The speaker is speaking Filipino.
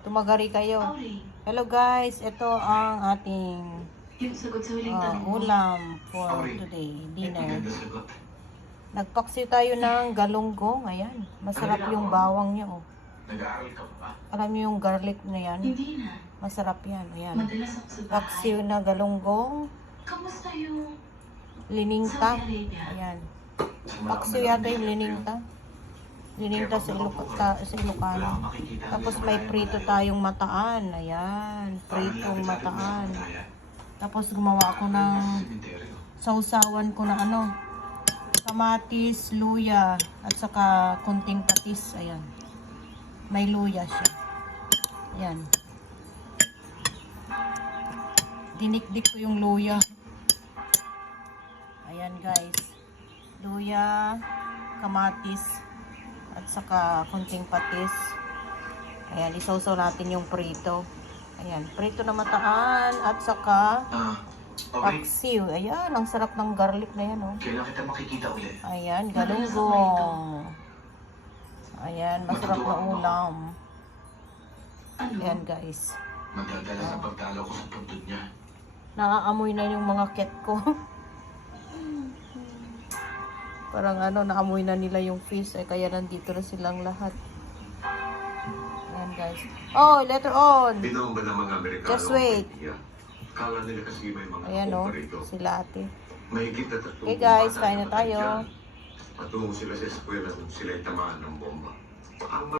Tumagari kayo. Hello guys, ito ang ating ulam for today, dinner. Nagpaksiw tayo ng galunggong. Ayan, masarap yung bawang niya. Oh. Alam niyo yung garlic na yan? Masarap yan. Ayan. Paksiw na galunggong. Lininta. Ayan. Paksiw yata yung lininta. Lininta sa Ilocano. Tapos may prito tayong mataan. Ayan. Pritong mataan. Tapos gumawa ako ng sausawan ko na kamatis, luya, at saka kunting patis. Ayan. May luya siya. Ayan. Dinikdik ko yung luya. Ayan guys. Luya, kamatis, at saka kunting patis. Ayan, isawsaw natin yung prito. Ayan, prito na mataan at saka paksiw. Ayan, ang sarap ng garlic na yan, oh. Kailan kita makikita ulit? Ayan, galunggong. Ayan, masarap na ulam. Ayan, guys. Magdadala sa pagdalaw ko sa puntod niya. Naaamoy na yung mga cat ko. Parang naamoy na nila yung fish. Kaya nandito na silang lahat. Ayan guys. Oh, later on. Binaon ba ng mga Amerikano? Just wait. Kala nila kasi may mga ayan o, rito. sila ate. Mahigit na 3 Okay guys, kain na tayo. Patungo sila sa eskwela kung sila ay tamaan ng bomba.